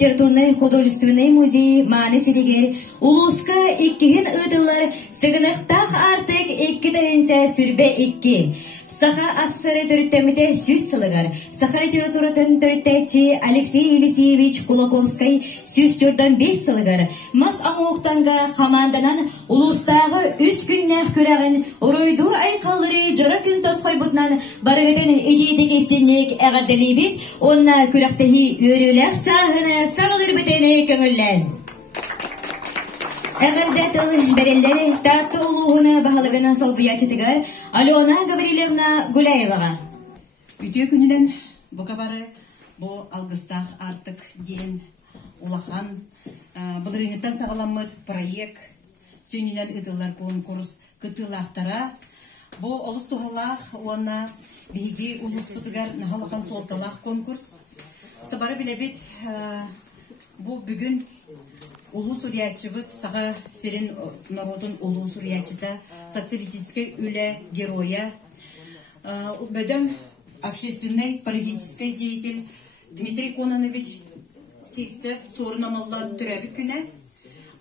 литературный художественный музей маны силигер улуска иккихин ыдылар сыгынықтақ артык икки тайынча сүрбе икки. Саха ассыры төрттемите сүз сылыгар. Саха литературатын төрттәчи Алексей Елисеевич Кулаковский сүз төрден 5 сылыгар. Мас аңуқтанға хаманданан улустағы 3 күннәк көрәғін оройдур айқалыры жора күн тосқой бұтнан барығытын идейдік естенлік әғарделейбет, онна көрәқтәхи өріләқ чағыны сағылыр бітені көңіллән. Әғірдәтіл бәреллері тартты ұлуғына бағалығына сол бұячытығар Алена Гаврилевна Гуляеваға. Үтө күніден бұқа бары бұл алғыстақ артық дейін улахан бұлырыңыттан сағаламыд проект сүйінен ұтылар конкурс күтілақтара бұл олыс тұғалақ оны бейге ұлыс тұтығар нағалақан солталақ конкурс. Табары білебет бұл бүгін Улус урядчыбыт саға серен народын улус урядчыда социалистической үлі героя. Бөдім общественный политический деятель Дмитрий Кононович Сивцев сорынамалар түрәбіт күні.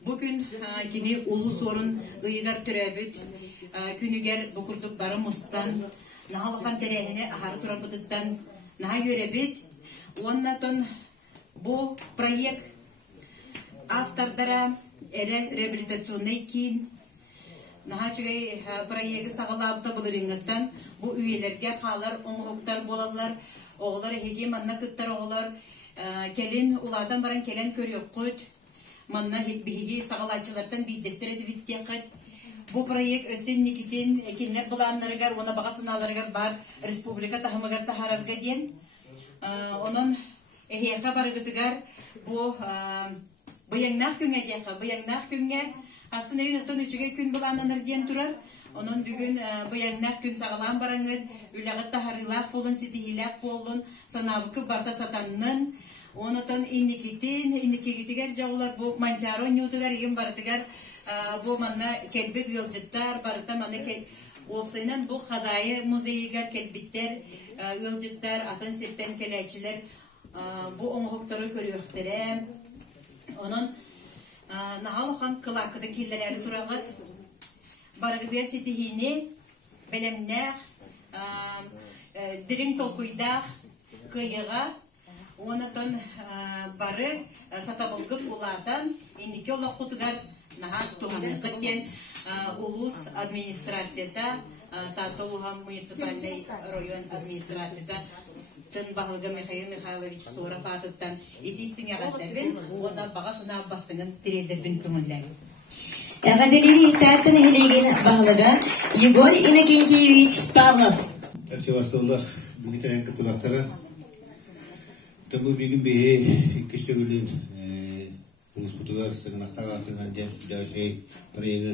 Бүгін кене улус орын ұйығар түрәбіт күнігер бұқырдық бары мұстан нағалыған тәрәхіне ағары тұрабыдықтан наға көрәбіт. Оннатон бұл проект автордара әрі реабилитационный кейін наға чүгей проекті сағалабыта бұлырыңыттан бұл үйелерге қалар, оңғықтар болалар, оғылар әге манна күттар оғылар келін, ұладан баран келен көрек құд, манна бейге сағалачылардан бейдестер әді бітте қыд. Бұл проект өсін некетен әкенлер бұланларығар, оны бағасыналарығар бар республика тахымығар тахарарға ден. Оның әйеқа барығытығар бұл Бұяңнақ күнге дейқа, бұяңнақ күнге асын өйін ұттан үшіге күн бұланыныр ден тұрар. Оның бүгін бұяңнақ күн сағалан бараңыз, үләғіт тахарылақ болын, сетихилақ болын, санабықы барта сатанның. Онытын иннекегетігер жауылар бұл манчаро нютығар, егін барытығар, бұл манна келбет ғылжыттар, барыта манна олсайынан бұл қадайы музейігер келбеттер, ғылжыттар, атын септен келәйчілер, бұл оңғықтары көріқтірі. Onun nahalıqan qılaqıda killəri turağıd barıqıda sitihini belemnəq dirin tokuydaq qıyığa onatan barı satabılqıd uladan indiki ola qutugar naha tuğanıqıdden ulus administrasiyada Tatoluğan municipalный rayon administrasiyada Tın Bağlığı Mikhail Mikhailovich Sora Fatıttan etistine qatabin, ondan bağasına bastığın tiredebin kömürler. Әғаделері тәртін елеген Bağlığı Егор Иннокентьевич Павлов. Севастоллах бүгіттерен күтілақтары. Тәмі бегін бейе еккешті көлін ұлыс бұтығар сығынақтаға артыңан жәушей проегі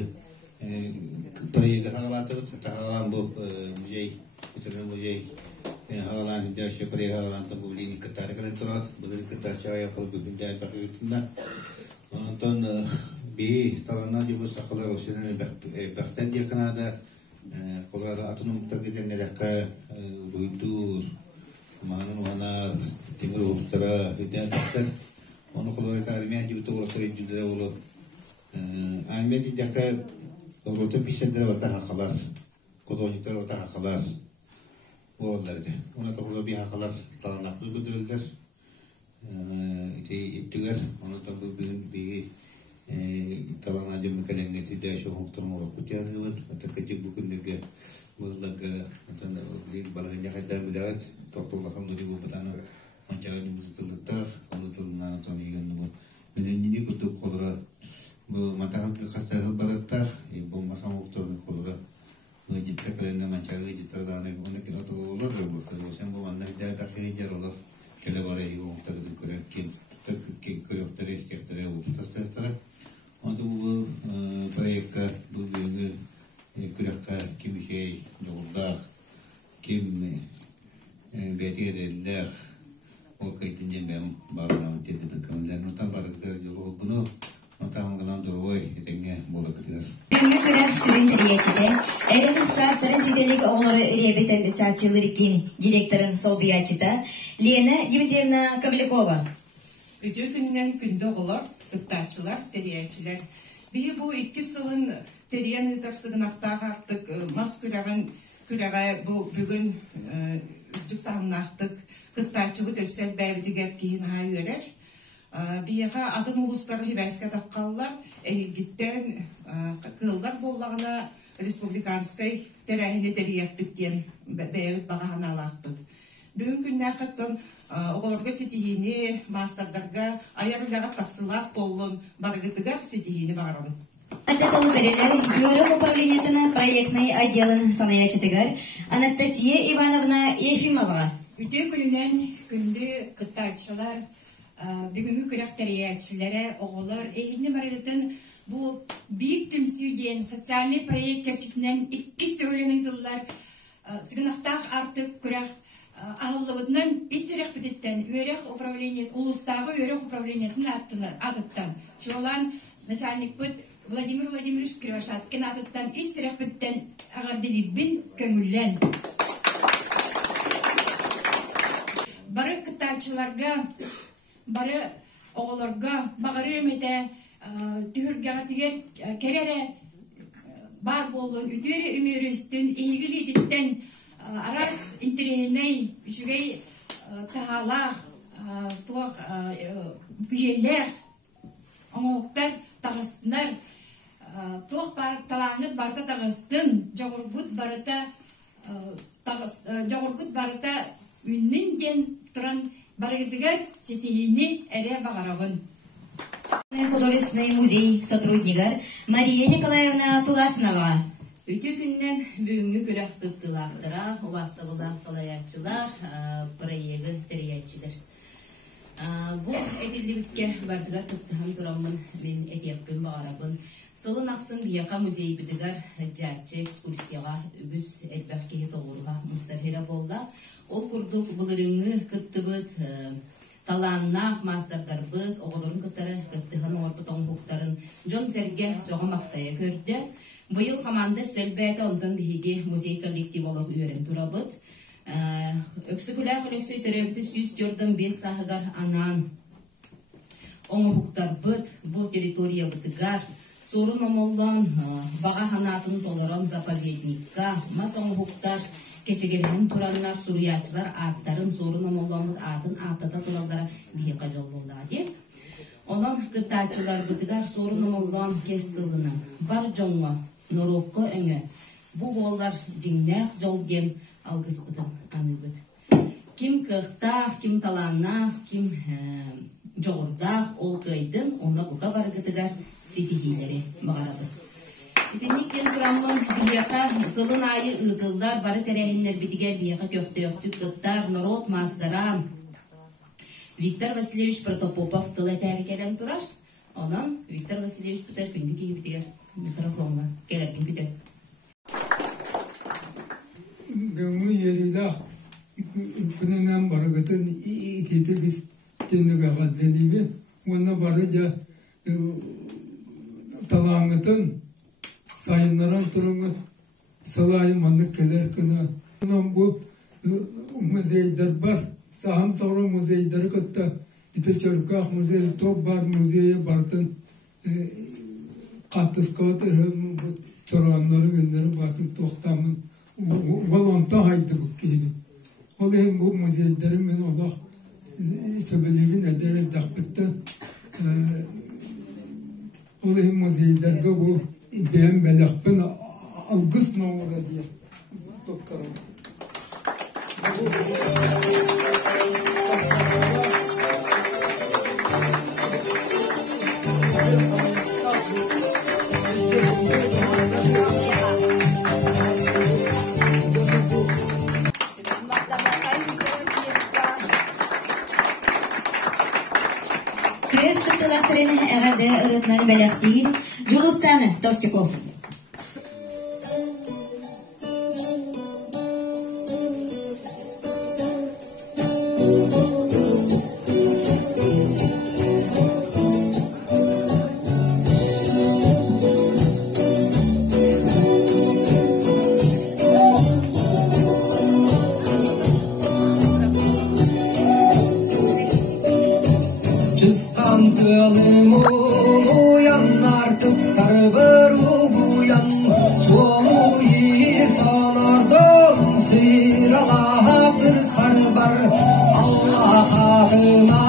қағалатығыт, тағалан бұл музей, күтірген музей Havalan dövüşü buraya havalan da bu lini kıtarı kadar turat, bu lini kıtar çaya yapılı bugün değer bakıyordunda. Ondan bir tarafından bu saklar olsun, baktan yakına da kollarda atın mutlaka nelaka ruydur, manın vanar, timur oluştura, bir baktan onu kollarda tarihmeyen gibi tuğrasları cüdere olup. Ahmet yakı orta pişenlere vata hakalar, kodonculara vata hakalar. Oğullardı. Ona da olur bir hakalar talanaklı götürüldüler. İttiler. Ona da bir talanacı mükellefiyeti de şu hukuktan olarak kutuyanıyor. Atakacı bugün de buğulaga bir balığınca kadar bilet. Topluluğun da bu batana mancağını muzutuluklar. Onu tulunana tanıyan bu. Bedenini kutu kolora bu matahal kastahal balıklar. Bu masam hukuktan kolora. Mecitler kalende mancağını citlerden onu kilo olur da bu. Sen bu manlar da bakıyınca olur. Kele var ya bu muhtarın körükleri istekleri bu tasarlar. Onu bu proyekte bu büyük kürekler kim şey yolda kim beterler o kayıtınca ben bağlamam dedim kanallar notan balıklar yolu günü notan kalan doğru etenge bolaklar. Günlük kürek sürün teriyecide Ege'nin sağsların sidelik oğulları rehabilitasyon direktörün Solbiyacı'da Lena Dimitrievna Kavlikova. Ötü günden günde olur, tıktaçılar, teriyatçılar. Bir bu 2 sılın teriyan ıtar sığınaqtağı artık mas kürağa bu bugün ürdük tamnaqtık tıktaçı bu tössel bäbidi gep kiyin ha yörer. Biyaha adın ulusları hibəskə taqqallar, gitten kıllar bollağına Respublikanskay terahine teriyat bitten bäbid bağahana alaqbıd. Bugün günne qatton oğulorga sitihini, masterlarga ayarılağa taqsılaq bollun bargıtıgar sitihini bağırabıd. Ататал берелер Бюро управлениятына проектный отделын санаячытыгар Анастасия Ивановна Ефимова. Үтө күнүнен күндү кыттачылар, бүгүнкү күрәктәриячиләре, оголор, эйне барылытын бу бир түмсүден социальный проект чарчысынан 2 төрлөнүн тыллар сыгынактак артык күрәк Ağıllıbıdından işlerek bititten, üyerek upravleniyet, ulustağı üyerek upravleniyetini adıttan. Çoğulan начальник bıd Vladimir Vladimirovич Kırvaşatkin adıttan işlerek bitten ağardilibin köngüllen. Barı kıtayçılarga, barı oğullarga, bağırı emete, tühürgağı tiger kerere bar bolun, ütüre ümürüstün, eğgili editten, aras interehine üçügey tahalaq tuaq güjeller oңоқтар тағыстынар туақ бар талаңыт барта тағыстын жоғыргут барыта үннін ден тұран барыгытыгар сетейіне әрі бағарабын. Художественный музей сотруднигар Мария Николаевна Туласнова. Үтü күннен бүгінгі күрәк тұттылақтыра, ұбастығылар салаятчылар, проегі терiyatçiler. Бұл әділдікке бардыға тұттыған тұрамын мен әдеппен бағарабын. Сылын ақсын бияқа музей бідігар жәтчі экскурсияға үгіз әлбәқкеге тоғырға мұстархира болда. Ол күрдік бұлырыңы күттібіт, таланнақ мастардар бұд, оғылырын күттары күттіған орпытон хуқтарын жон сәрге соға мақтая көрді. Быйыл команда сөлбәті онтан бігі музей коллектив олық үйерін тұрабыд. Өксікілі құлексөй түрөбіті сүйіс жордың 5 сағығар анан оңы хуқтар бұд, бұл территория бұтығар, сорын омолдан баға ханатын толырам заповедникка, мас оңы хуқтар кечегерін тұранна суриятчылар аттарын сорын омолдан бұд атын аттата тұлалдара бейқа жол болды. Онан кыттачылар бұтығар сорын омолдан кестілінің бар жоңға Норокко өңі. Бұл болар жеңнәқ жол дем алғыз бұдын аны бұд. Ким қықтақ, ким таланнақ, ким жоғырдақ, ол қайдын, онда бұқа барғытығар сетігейлері бағарабыд. Итінніктен тұрамын бияқа зылын айы ұтылдар, бары тәрәхінлер бітігер бияқа көкті қықтар, Норок мастара. Виктор Васильевич Протопопов тылы тәрікерен тұрар. Онан Виктор Васильевич бұтар күнді кейі бітігер. Микрофонға келерген күді. Бүгінгі ерілақ күнінен барығытын итеті біз тендігі қалделейбе. Оны бары да талаңытын сайынларан тұрыңы салайым анық келер күні. Онан бұл музейдер бар. Сағым тауыры музейдер күтті. Иті чөркақ музей, топ бар музейі бардың. Қатыскаты тұранлары өндері батын тоқтамын. Ол онта хайды бұл кейбі. Ол ең бұл музейдері мен олақ сөбелеген әдері дақпытты. Ол ең музейдерге бұл бәйін бәліқпен алғыс науыра дейі. Тоқтарым. Күрәк кыттылақтарыны әғарды ұрытнан бәліқтейін Жулустаны Толстяков. Mantığım uyan artık darber uyan Solu iyi sanardım Sırala sır sarbar Allah adına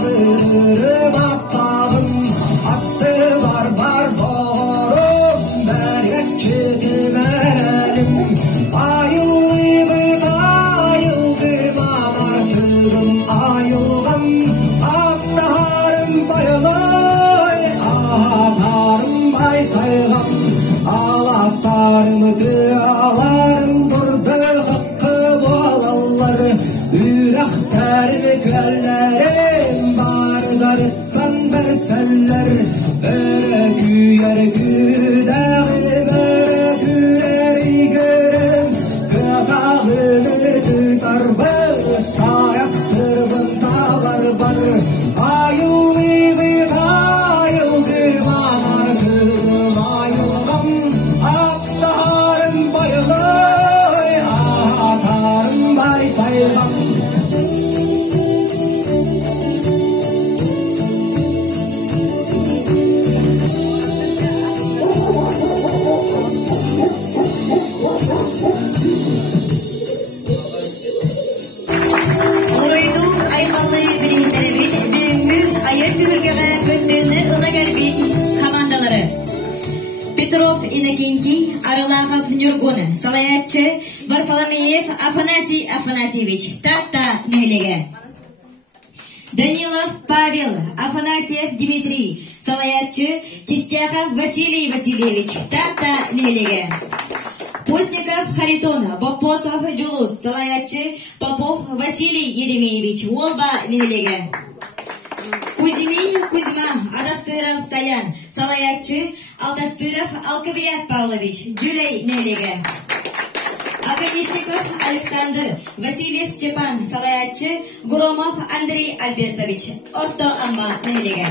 Bırım attağım Attı barbar doğrum Meryekçi dümelim Ayıldım anartırım ayıldım Astarım bayanay Atarım baytayğam Alastarım dağlarım Durdu hakkı bolallar Ürekterim köllerim Bardarıktan berseller Öre güyer güdağım Öre güleri görüm Kızağımı tutar bıl Tayaktır bında barbar Ayıldım anartırım ayıldım Atlarım bayılay Atarım baytayğam Oraydu aymalı bilimlerimiz büyüğümüz ayır bürgeme köktüğünü ıla gelbin komandaları. Petrov Inokenti, Aralakov Nurgun, Salayatçı, Varfolomeyev Афанасий Афанасьевич, Тата Нелеге. Данилов Павел, Афанасьев Дмитрий, Salayatçı, Тистяхов Василий Васильевич, Тата Нелеге. Постников Харитон, Бопосов Джулус, Salayatçı, Попов Василий Еремеевич, Волба Нелеге. Кузьмин Кузьма, Адастыров Саян, Salayatçı, Алтастыров Алкавият Павлович, Джулей Нелеге. Акадешников Александр, Васильев Степан, Salayatçı, Громов Андрей Альбертович, Отто Амма Нелеге.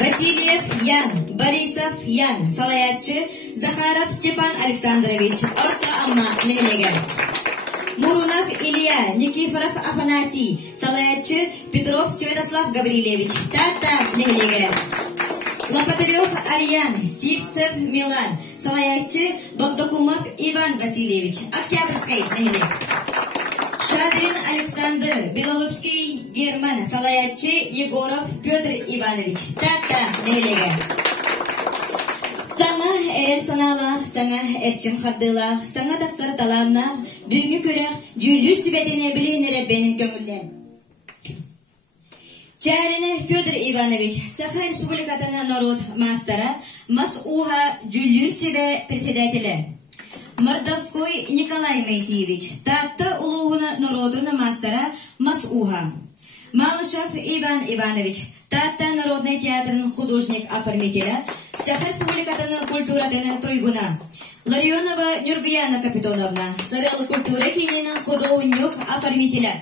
Васильев Ян, Борисов Ян, Salayatçı, Захаров Степан Александрович, Отто Амма Нелеге. Мурунов Илья, Никифоров Афанасий, Salayatçı, Петров Святослав Гаврилевич, Тата Нелеге. Лопатарев Арьян, Сивцев Милан, Salayatçı, Богдокумов Иван Васильевич, Октябрьской Нелеге. Шадрин Александр, Белолупский Герман, Salayatçı, Егоров Петр Иванович, Тата Нелеге. Sana eren sanalar, sana erçim xardыlar, sana taksar talanlar, büyüğü körek, cüllü sübetine bilinere benim köngülden. Чарина Федор Иванович, Саха Республикатана народ мастера, Масуха Джулю себе председателя. Мордовской Николай Моисеевич, Тата Улугуна народна мастера, Масуха. Малышев Иван Иванович, Тата Народный театрный художник-оформителя, Саха Республикатана культуратана Тойгуна. Ларионова Нюргияна Капитоновна, Сарел культуры кинина художник-оформителя.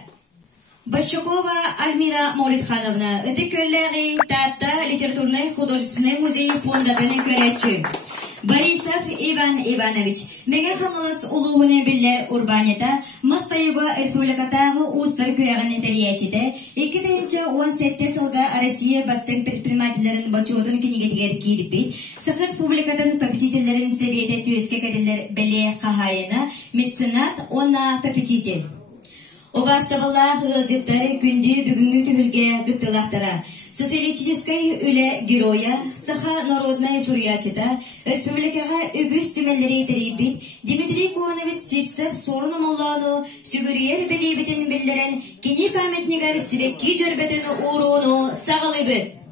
Башчукова Альмира Маулитхановна, это коллеги Тата литературный художественный музей фондатының көрәтші. Борисов Иван Иванович, мега хамылыс улуғыны білдер урбанета, Мастайыба республикатағы ұстар көрәғіні тәриячеті, 2017 сылға Россия бастың предпринимательлерін бачуотын кенегетігер кейдіп бейт, Саха республикатын попечительлерін советі түйеске кәділер біле қағайына, меценат, она попечитель. Обастабаллах ылжыттары күнді бүгінгі түхілге гыттылақтара. Социалистической үлі героя, Саха народной сурьячыта, республикаға үгіз түмелері теребит, Дмитрий Конович Сивцев сорын моллану, сүгірiyер білейбітін білдірен, кені пәметнігер сібекки жөрбетіні ұруыну сағылыбыт.